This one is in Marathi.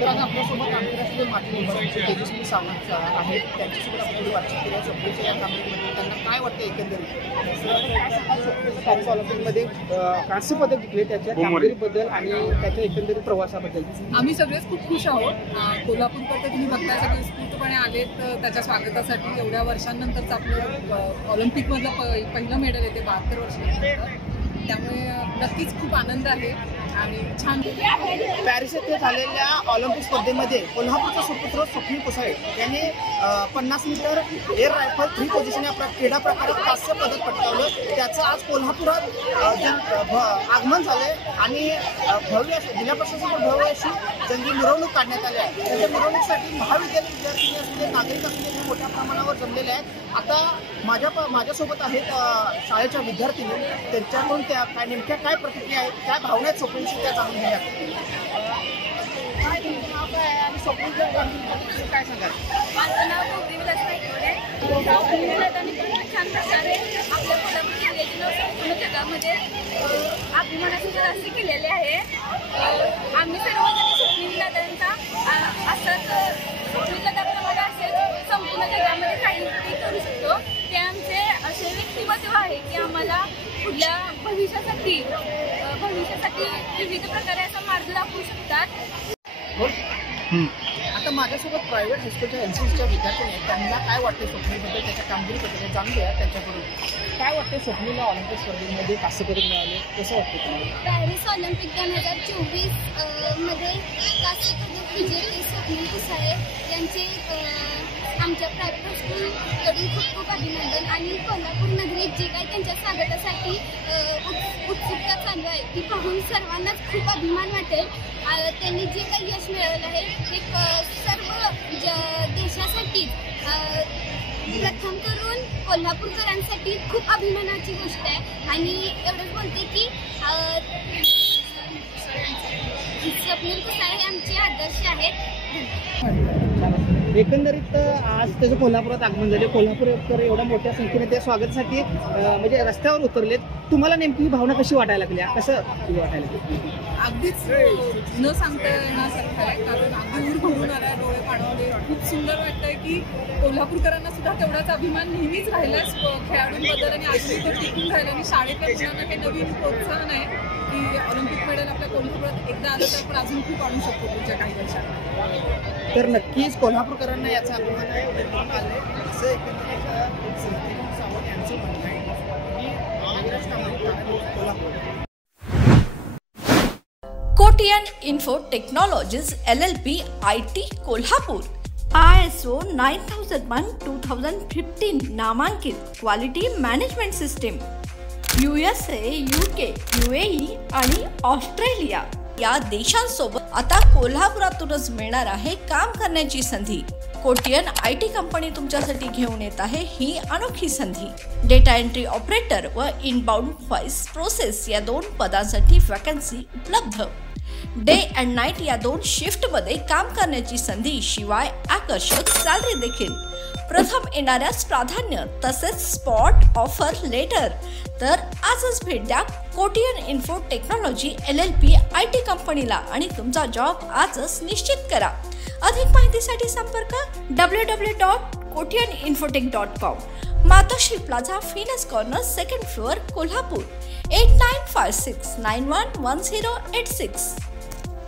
तर आता आपल्यासोबत आंतरराष्ट्रीय माध्यम विभागाचे तेजस्वी सावंत आहेत. त्यांच्यासोबत आपण वाटचाल केली स्वप्नेच्या या कामगिरीमध्ये त्यांना काय वाटतं एकंदरीत स्वप्नेच्या पॅरिस ऑलिम्पिकमध्ये कांस्य पदक जिंकले त्याच्या कामगिरीबद्दल आणि त्याच्या एकंदरीत प्रवासाबद्दल आम्ही सगळेच खूप खुश आहोत. कोल्हापूरकडे तुम्ही बघता सगळे उत्स्फूर्तपणे आलेत त्याच्या स्वागतासाठी. एवढ्या वर्षांनंतरच आपलं ऑलिम्पिकमधलं पहिलं मेडल येते 72 वर्षांनंतर. त्यामुळे नक्कीच खूप आनंद आहे आणि छान. पॅरिस येथे झालेल्या ऑलिम्पिक स्पर्धेमध्ये कोल्हापूरचा सुपुत्र स्वप्नील कुसाळे यांनी 50 मीटर एअर रायफल 3 पोझिशन या क्रीडा प्रकारात कांस्य पदक पटकावलं. त्याचं आज कोल्हापुरात आगमन झालंय आणि भव्य जिल्हा प्रशासनाकडून भव्य अशी जंगी मिरवणूक काढण्यात आली आहे. त्याच्या मिरवणुकीसाठी महाविद्यालयीन विद्यार्थी असलेले नागरिक असलेले मोठ्या प्रमाणावर जमलेले आहेत. आता माझ्यासोबत आहेत शाळेच्या विद्यार्थिनी. त्यांच्याकडून त्या काय नेमक्या काय प्रतिक्रिया आहेत, काय भावना आहेत स्वप्नीलशी त्या जाणून घेऊया. काय तुमचं नाव काय आहे आणि स्वप्नीलच्या कामगिरीबद्दल काय सांगाल? माझं नाव गौरीविलास नाईकवाडे. स्वप्नीलदादांनी खूप छान प्रकारे आपल्या कोल्हापूर जिल्ह्याची नाव संपूर्ण जगामध्ये अभिमानाची राशी केलेली आहे. आम्ही सर्वजण स्वप्नीलदादांचा असंच स्वप्नीलदादांप्रमाणे असेच संपूर्ण जगामध्ये काही करू शकतो. ते आमचे असे व्यक्तिमत्व आहे की आम्हाला पुढल्या भविष्यासाठी विविध प्रकारे असा मार्ग दाखवू शकतात. आता माझ्यासोबत प्रायव्हेट हायस्कूलच्या NCCच्या विद्यार्थी आहेत. त्यांना काय वाटते स्वप्नीलबद्दल, त्याच्या कामगिरीबद्दल जाणून घ्या त्यांच्याकडून. काय वाटते स्वप्नीलला ऑलिम्पिक स्पर्धेमध्ये कांस्य पदक मिळाले, कसं वाटतं तुम्हाला? पॅरिस ऑलिम्पिक 2024 मध्ये कांस्य पदक विजेते स्वप्नील कुसाळे यांचे आमच्या प्रायव्हेट हायस्कूलकडून खूप खूप अभिनंदन. आणि कोल्हापूर नगरीत जे काही त्यांच्या स्वागतासाठी उत्सुकता चालू आहे ती पाहून सर्वांनाच खूप अभिमान वाटेल. त्यांनी जे काही यश मिळवलं आहे ते सर्व देशासाठी प्रथम करून कोल्हापूरकरांसाठी खूप अभिमानाची गोष्ट आहे. आणि एवढंच बोलते की स्वप्नील कुसाळे हे आमचे आदर्श आहेत. एकंदरीत आज त्याचं कोल्हापुरात आगमन झाले. कोल्हापूरकर एवढ्या मोठ्या संख्येने त्या स्वागतासाठी म्हणजे रस्त्यावर उतरलेत. तुम्हाला नेमकी ही भावना कशी वाटायला लागली, कसं वाटायला लागली? अगदीच न सांगता येण्यासारखं आहे. कारण अगदी ऊर भरून आला, डोळे पाणवले. खूप सुंदर वाटतंय की कोल्हापूरकरांना सुद्धा तेवढाच अभिमान नेहमीच राहिलाच खेळाडूंबद्दल आणि अजूनही ते टिकून राहिलं. आणि शाळेतल्या मुलांना हे नवीन प्रोत्साहन आहे की ऑलिम्पिक मेडल आपल्या कोल्हापुरात एकदा आलं तर आपण अजून खूप आणू शकतो पुढच्या काही वर्षात. तर नक्कीच कोल्हापूरकरांना याचा अभिमान आहे असं एकंदरीत सावंत यांचं म्हणणं आहे. Kotian info technologies LLP IT Kolhapur ISO 9001:2015 नामांकित quality management system. USA, UK, UAE आणि ऑस्ट्रेलिया या देशांसोबत आता कोल्हापुरातूनच मिळणार आहे काम करण्याची संधी. कोटियन IT कंपनी तुमच्यासाठी घेऊन येत आहे ही अनोखी संधी. डेटा एंट्री ऑपरेटर व इनबाउंड व्हॉइस प्रोसेस या 2 पदांसाठी वॅकन्सी उपलब्ध. डे अँड नाईट या 2 शिफ्टमध्ये काम करण्याची संधी, शिवाय आकर्षक सॅलरी देखील. प्रथम येणाऱ्यास प्राधान्य तसेच स्पॉट ऑफर लेटर. तर आजच भेट द्या Kotian info technology LLP IT कंपनीला आणि तुमचा जॉब आजच निश्चित करा. अधिक माहितीसाठी संपर्क www.kotiyaninfotech.com. मातोश्री प्लाझा, फिनस कॉर्नर, 2nd फ्लोअर, कोल्हापूर. 8956911086.